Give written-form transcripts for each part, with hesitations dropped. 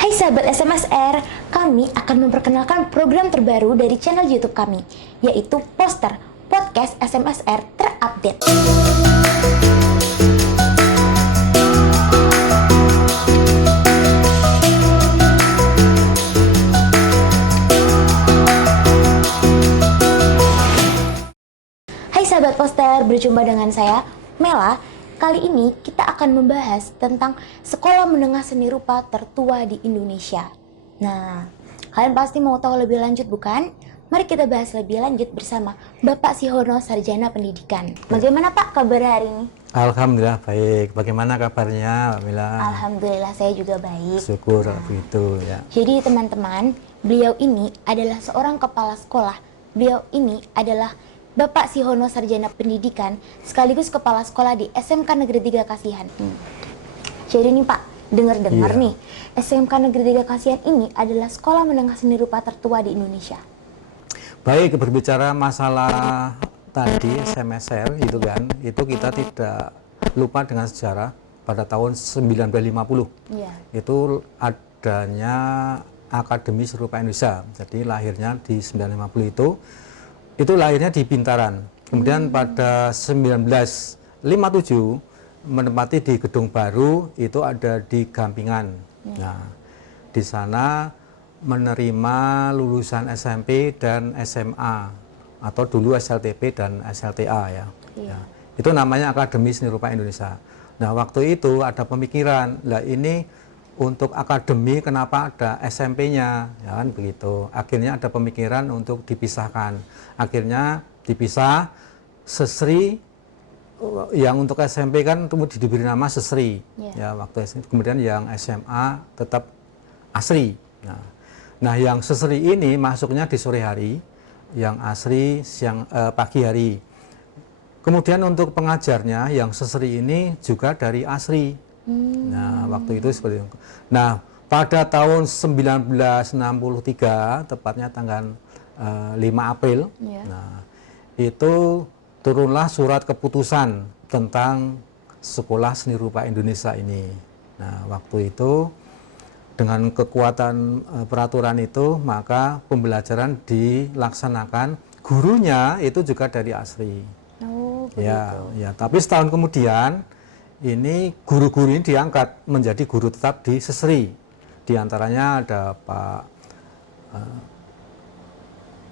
Hai sahabat SMSR, kami akan memperkenalkan program terbaru dari channel YouTube kami, yaitu Poster Podcast SMSR Terupdate. Hai sahabat Poster, berjumpa dengan saya, Mela. Kali ini kita akan membahas tentang sekolah menengah seni rupa tertua di Indonesia. Nah, kalian pasti mau tahu lebih lanjut bukan? Mari kita bahas lebih lanjut bersama Bapak Sihono, Sarjana Pendidikan. Bagaimana Pak kabar hari ini? Alhamdulillah baik. Bagaimana kabarnya, Mbak Mila? Alhamdulillah saya juga baik. Syukur begitu ya. Jadi teman-teman, beliau ini adalah seorang kepala sekolah. Beliau ini adalah Bapak Sihono, Sarjana Pendidikan, sekaligus kepala sekolah di SMK Negeri 3 Kasihan. Jadi nih Pak, dengar-dengar nih, SMK Negeri 3 Kasihan ini adalah sekolah menengah seni rupa tertua di Indonesia. Baik, berbicara masalah tadi SMSR itu kan, itu kita tidak lupa dengan sejarah pada tahun 1950. Iya. Itu adanya Akademi Seni Rupa Indonesia. Jadi lahirnya di 1950 itu lahirnya di Bintaran. Kemudian pada 1957 menempati di gedung baru, itu ada di Gampingan. Nah, di sana menerima lulusan SMP dan SMA atau dulu SLTP dan SLTA ya. Ya. Itu namanya Akademi Seni Rupa Indonesia. Nah, waktu itu ada pemikiran, lah ini untuk akademi kenapa ada SMP-nya, ya kan begitu. Akhirnya ada pemikiran untuk dipisahkan. Akhirnya dipisah, Sesri yang untuk SMP kan diberi nama Sesri, ya waktu SMP. Kemudian yang SMA tetap Asri. Nah, yang Sesri ini masuknya di sore hari, yang Asri siang pagi hari. Kemudian untuk pengajarnya yang Sesri ini juga dari Asri. Nah, waktu itu seperti itu. Nah, pada tahun 1963, tepatnya tanggal 5 April, nah, itu turunlah surat keputusan tentang Sekolah Seni Rupa Indonesia ini. Nah, waktu itu dengan kekuatan peraturan itu, maka pembelajaran dilaksanakan, gurunya itu juga dari Asri. Oh, ya, ya. Tapi setahun kemudian ini guru-guru ini diangkat menjadi guru tetap di Sesri. Di antaranya ada Pak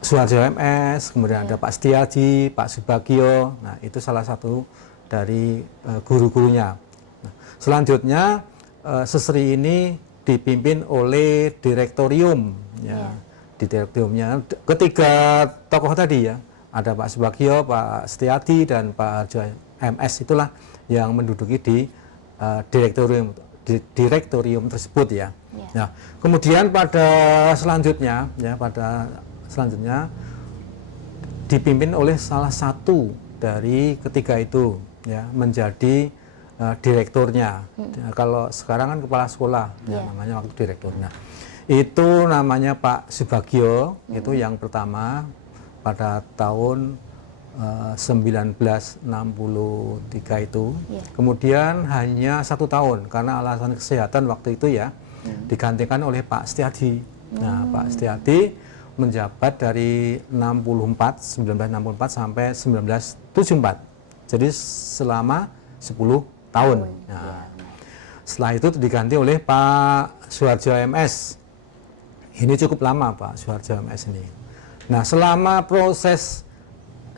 Suharjo MS, kemudian ada Pak Setiaji, Pak Subagio. Nah, itu salah satu dari guru-gurunya. Nah, selanjutnya Sesri ini dipimpin oleh direktorium. Ya. Di direktoriumnya ketiga tokoh tadi ya, ada Pak Subagio, Pak Setiaji, dan Pak Harjo MS, itulah yang menduduki di direktorium tersebut ya. Nah, kemudian pada selanjutnya dipimpin oleh salah satu dari ketiga itu ya, menjadi direkturnya. Kalau sekarang kan kepala sekolah ya, namanya waktu direkturnya. Itu namanya Pak Subagio, itu yang pertama pada tahun 1963 itu. Kemudian hanya 1 tahun karena alasan kesehatan waktu itu ya, digantikan oleh Pak Setiadi. Nah, Pak Setiadi menjabat dari 1964 sampai 1974. Jadi selama 10 tahun. Nah, setelah itu diganti oleh Pak Suharjo MS. Ini cukup lama Pak Suharjo MS ini. Nah, selama proses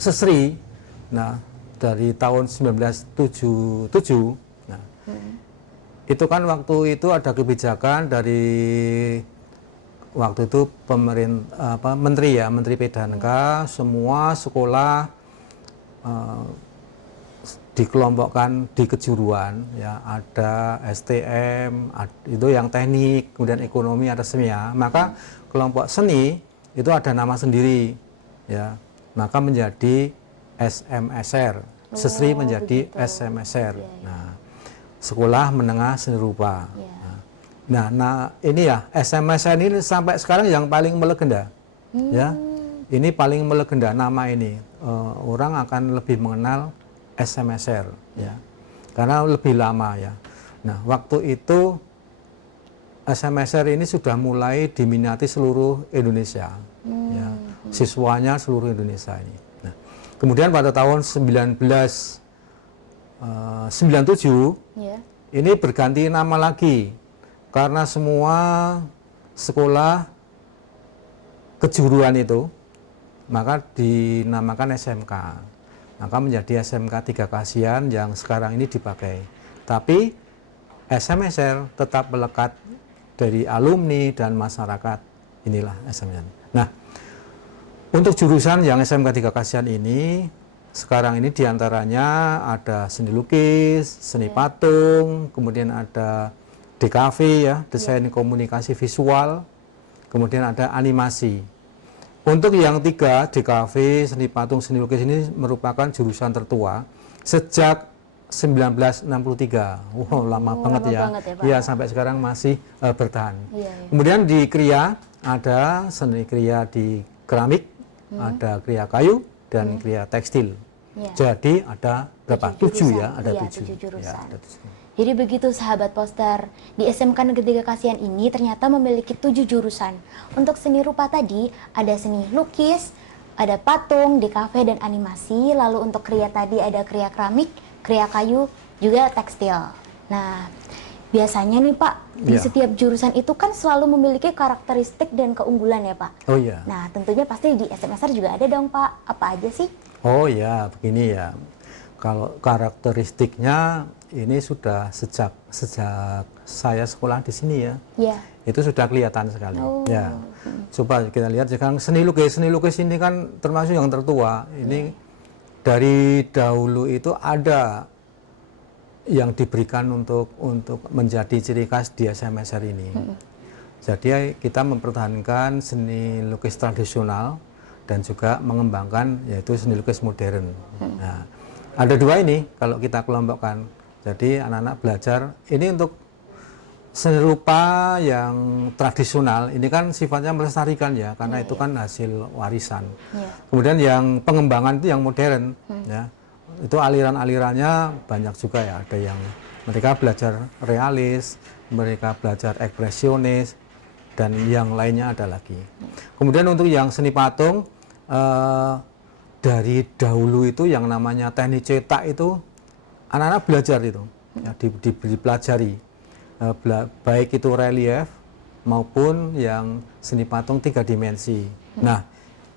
Sesri, nah dari tahun 1977, nah, itu kan waktu itu ada kebijakan dari waktu itu Menteri PDNK, semua sekolah dikelompokkan di kejuruan, ya ada STM, itu yang teknik, kemudian ekonomi, ada semia. Maka kelompok seni itu ada nama sendiri, ya. Maka menjadi SMSR, Sesri menjadi SMSR. Nah, Sekolah Menengah Seni Rupa. Nah, ini ya SMSR ini sampai sekarang yang paling melegenda, ya. Ini paling melegenda nama ini. Orang akan lebih mengenal SMSR, ya, karena lebih lama ya. Nah, waktu itu SMSR ini sudah mulai diminati seluruh Indonesia, ya, siswanya seluruh Indonesia ini. Nah, kemudian pada tahun 1997 ini berganti nama lagi karena semua sekolah kejuruan itu maka dinamakan SMK, maka menjadi SMK 3 Kasihan yang sekarang ini dipakai. Tapi SMSR tetap melekat dari alumni dan masyarakat, inilah SMSR. Nah, untuk jurusan yang SMK 3 Kasihan ini sekarang ini diantaranya ada seni lukis, seni patung, kemudian ada DKV ya, desain komunikasi visual, kemudian ada animasi. Untuk yang 3, DKV, seni patung, seni lukis ini merupakan jurusan tertua sejak 1963. Wow, lama banget ya. Ya, sampai sekarang masih bertahan. Kemudian di Kria ada seni Kria di keramik, ada Kria kayu dan Kria tekstil. Jadi ada berapa? 7 ya, ada 7 jurusan. Ya, ada 7. Jadi begitu sahabat Poster, di SMK Negeri 3 Kasihan ini ternyata memiliki 7 jurusan. Untuk seni rupa tadi ada seni lukis, ada patung, DKV dan animasi. Lalu untuk Kria tadi ada Kria keramik, Kria kayu, juga tekstil. Nah, biasanya nih Pak, di setiap jurusan itu kan selalu memiliki karakteristik dan keunggulan ya Pak. Oh iya. Nah, tentunya pasti di SMSR juga ada dong Pak. Apa aja sih? Oh ya, begini ya. Kalau karakteristiknya ini sudah sejak saya sekolah di sini ya. Itu sudah kelihatan sekali. Ya. Coba kita lihat sekarang seni lukis ini kan termasuk yang tertua. Ini dari dahulu itu ada yang diberikan untuk menjadi ciri khas di SMSR ini. Jadi kita mempertahankan seni lukis tradisional dan juga mengembangkan yaitu seni lukis modern. Nah, ada 2 ini kalau kita kelompokkan. Jadi anak-anak belajar ini untuk seni rupa yang tradisional. Ini kan sifatnya melestarikan ya, karena itu kan hasil warisan. Kemudian yang pengembangan itu yang modern, ya. Itu aliran-alirannya banyak juga ya. Ada yang mereka belajar realis, mereka belajar ekspresionis, dan yang lainnya ada lagi. Kemudian untuk yang seni patung, dari dahulu itu yang namanya teknik cetak itu anak-anak belajar itu, ya, dipelajari, baik itu relief maupun yang seni patung 3 dimensi. Nah,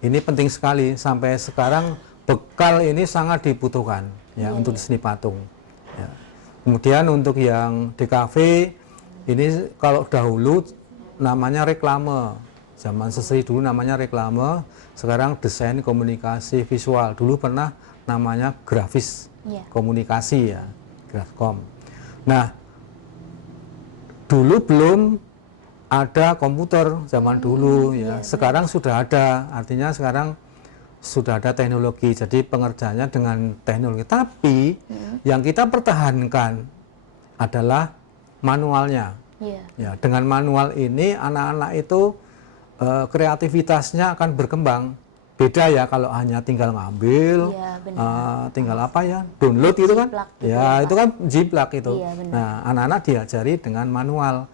ini penting sekali sampai sekarang bekal ini sangat dibutuhkan ya untuk seni patung. Ya. Kemudian untuk yang DKV ini kalau dahulu namanya reklame. Zaman seseri dulu namanya reklame, sekarang desain komunikasi visual. Dulu pernah namanya grafis komunikasi ya, grafkom. Nah, dulu belum ada komputer zaman dulu ya. Sekarang sudah ada, artinya sekarang sudah ada teknologi. Jadi pengerjaannya dengan teknologi. Tapi yang kita pertahankan adalah manualnya. Ya, dengan manual ini anak-anak itu kreativitasnya akan berkembang. Beda ya kalau hanya tinggal ngambil, tinggal apa ya, download gitu kan, ya itu kan jiplak itu. Nah, anak-anak diajari dengan manual.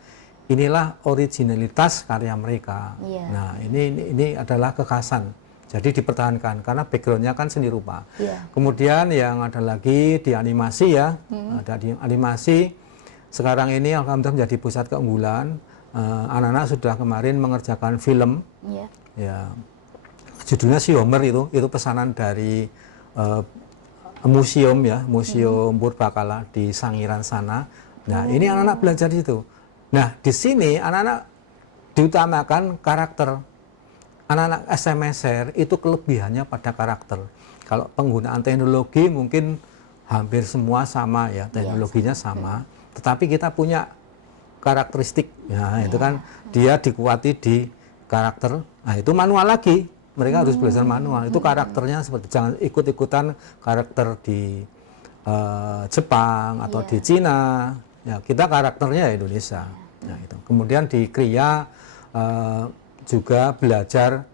Inilah originalitas karya mereka. Nah, ini adalah kekhasan. Jadi dipertahankan karena backgroundnya kan seni rupa. Kemudian yang ada lagi di animasi ya, ada di animasi. Sekarang ini alhamdulillah menjadi pusat keunggulan. Anak-anak sudah kemarin mengerjakan film, ya judulnya Si Homer itu pesanan dari museum ya, Museum Purbakala di Sangiran sana. Nah, ini anak-anak belajar itu. Nah, di sini anak-anak diutamakan karakter. Anak-anak SMSR itu kelebihannya pada karakter. Kalau penggunaan teknologi mungkin hampir semua sama ya, teknologinya sama. Tetapi kita punya karakteristik, ya itu kan dia dikuati di karakter. Nah, itu manual lagi. Mereka harus belajar manual. Itu karakternya seperti jangan ikut-ikutan karakter di Jepang atau di Cina. Ya, kita karakternya Indonesia. Nah, itu. Kemudian di Kria juga belajar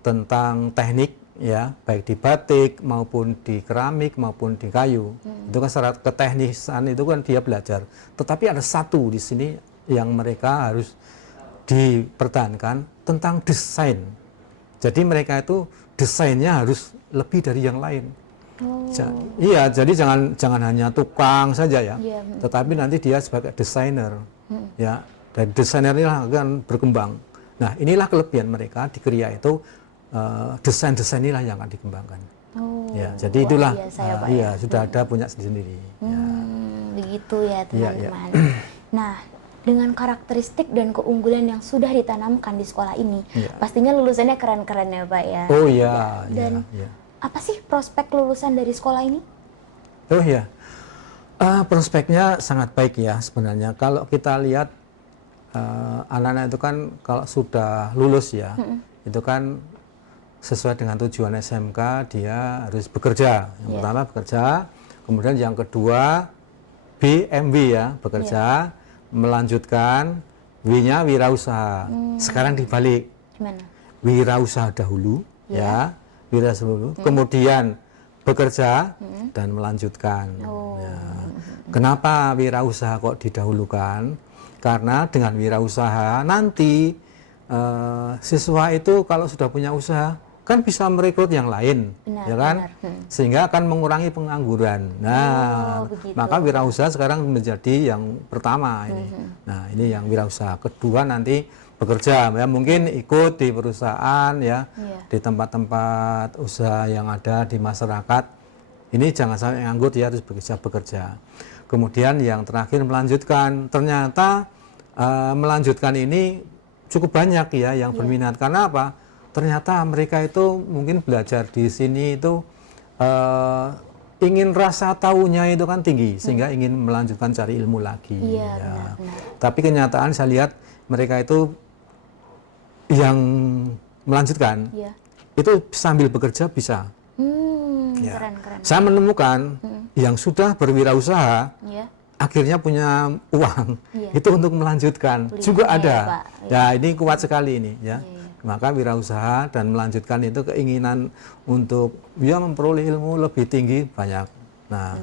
tentang teknik ya, baik di batik maupun di keramik maupun di kayu. Itu kan secara keteknisan itu kan dia belajar. Tetapi ada satu di sini yang mereka harus dipertahankan tentang desain. Jadi mereka itu desainnya harus lebih dari yang lain. Iya, jadi jangan hanya tukang saja ya, tetapi nanti dia sebagai desainer, ya, dan desainer inilah akan berkembang. Nah, inilah kelebihan mereka di KRIA itu, desain-desain inilah yang akan dikembangkan. Ya, jadi itulah, iya, sudah ada punya sendiri. Begitu ya teman-teman. Nah, dengan karakteristik dan keunggulan yang sudah ditanamkan di sekolah ini, pastinya lulusannya keren-keren ya Pak ya. Oh iya. Dan apa sih prospek lulusan dari sekolah ini? Oh iya, prospeknya sangat baik ya sebenarnya. Kalau kita lihat anak-anak itu kan kalau sudah lulus ya, itu kan sesuai dengan tujuan SMK dia harus bekerja. Yang pertama bekerja, kemudian yang kedua BMW ya, bekerja, melanjutkan W-nya wirausaha. Sekarang dibalik. Gimana? Wirausaha dahulu ya, wirausaha dahulu, kemudian bekerja dan melanjutkan. Ya. Kenapa wirausaha kok didahulukan? Karena dengan wirausaha nanti siswa itu kalau sudah punya usaha kan bisa merekrut yang lain, ya kan? Sehingga akan mengurangi pengangguran. Nah, maka wirausaha sekarang menjadi yang pertama ini. Nah, ini yang wirausaha. Kedua nanti bekerja, ya mungkin ikut di perusahaan ya, di tempat-tempat usaha yang ada di masyarakat. Ini jangan sampai nganggur, dia harus bekerja. Kemudian yang terakhir melanjutkan. Ternyata melanjutkan ini cukup banyak ya yang berminat. Karena apa? Ternyata mereka itu mungkin belajar di sini itu ingin rasa tahunya itu kan tinggi, sehingga ingin melanjutkan cari ilmu lagi. Ya. Benar. Tapi kenyataan saya lihat mereka itu yang melanjutkan itu sambil bekerja bisa. Keren. Saya menemukan yang sudah berwirausaha akhirnya punya uang itu untuk melanjutkan juga ada. Ya ini kuat sekali ini ya. Maka wirausaha dan melanjutkan itu keinginan untuk dia memperoleh ilmu lebih tinggi banyak. Nah,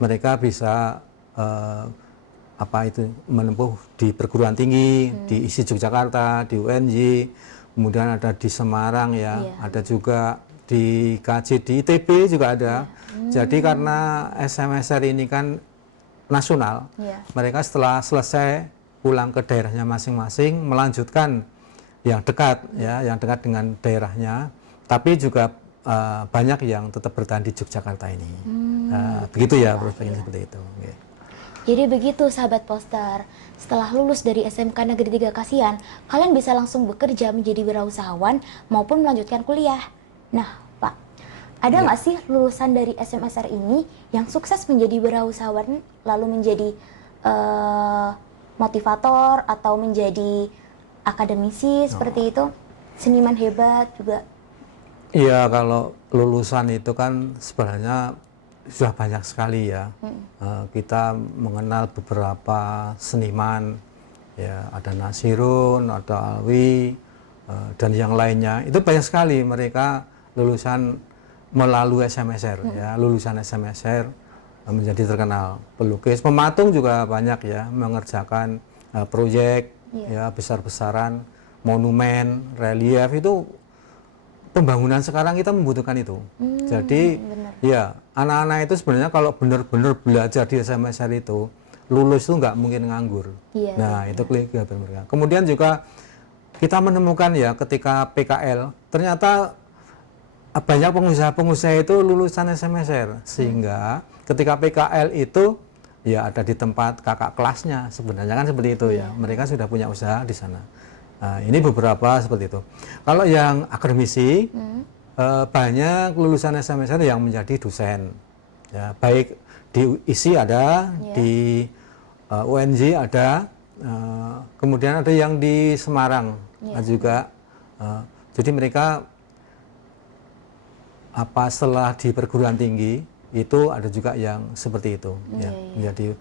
mereka bisa menempuh di perguruan tinggi, di ISI Yogyakarta, di UNJ, kemudian ada di Semarang ya, ada juga di KJ di ITB juga ada. Jadi karena SMSR ini kan nasional, mereka setelah selesai pulang ke daerahnya masing-masing melanjutkan yang dekat ya, yang dekat dengan daerahnya, tapi juga banyak yang tetap bertahan di Yogyakarta ini. Begitu ya prospeknya seperti itu. Jadi begitu sahabat Poster, setelah lulus dari SMK Negeri 3 Kasihan, kalian bisa langsung bekerja menjadi wirausahawan maupun melanjutkan kuliah. Nah Pak, ada nggak sih lulusan dari SMSR ini yang sukses menjadi wirausahawan lalu menjadi motivator atau menjadi akademisi seperti itu, seniman hebat juga? Iya, kalau lulusan itu kan sebenarnya sudah banyak sekali ya. Kita mengenal beberapa seniman, ya ada Nasirun, ada Alwi, dan yang lainnya. Itu banyak sekali mereka lulusan melalui SMSR, ya lulusan SMSR menjadi terkenal. Pelukis, pematung juga banyak ya, mengerjakan proyek ya besar-besaran, monumen, relief itu. Pembangunan sekarang kita membutuhkan itu. Jadi ya anak-anak itu sebenarnya kalau benar-benar belajar di SMSR itu lulus itu nggak mungkin nganggur. Nah itu kelebihan mereka. Kemudian juga kita menemukan ya ketika PKL ternyata banyak pengusaha-pengusaha itu lulusan SMSR, sehingga ketika PKL itu ya ada di tempat kakak kelasnya sebenarnya kan seperti itu ya. Mereka sudah punya usaha di sana. Nah, ini beberapa seperti itu. Kalau yang akademisi, banyak lulusan SMSR yang menjadi dosen. Ya, baik di ISI ada, di UNJ ada, kemudian ada yang di Semarang juga. Jadi mereka setelah di perguruan tinggi itu ada juga yang seperti itu, menjadi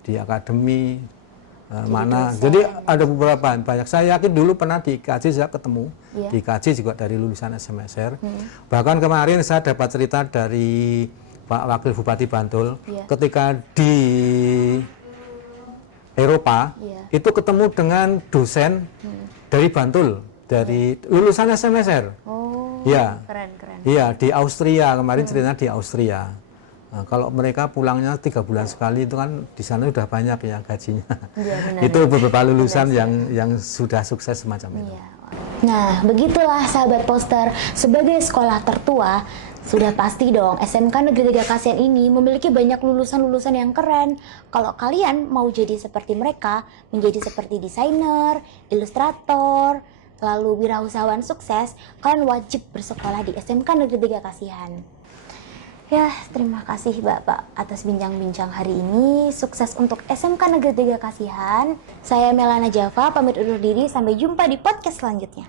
di akademi. Jadi ada beberapa banyak. Saya yakin dulu pernah di IKJ saya ketemu di IKJ juga dari lulusan SMSR. Bahkan kemarin saya dapat cerita dari Pak Wakil Bupati Bantul ketika di Eropa, Iya. itu ketemu dengan dosen dari Bantul, dari lulusan SMSR. Oh, Iya. keren. Iya, di Austria, kemarin ceritanya di Austria. Nah, kalau mereka pulangnya 3 bulan sekali itu kan di sana udah banyak ya gajinya. Iya, benar. Itu beberapa lulusan Benar sih. yang sudah sukses semacam itu. Iya. Nah, begitulah sahabat poster, sebagai sekolah tertua, sudah pasti dong SMK Negeri 3 Kasihan ini memiliki banyak lulusan-lulusan yang keren. Kalau kalian mau jadi seperti mereka, menjadi seperti desainer, ilustrator, lalu wirausahawan sukses, kalian wajib bersekolah di SMK Negeri 3 Kasihan. Ya, terima kasih Bapak atas bincang-bincang hari ini. Sukses untuk SMK Negeri 3 Kasihan. Saya Melana Java, pamit undur diri. Sampai jumpa di podcast selanjutnya.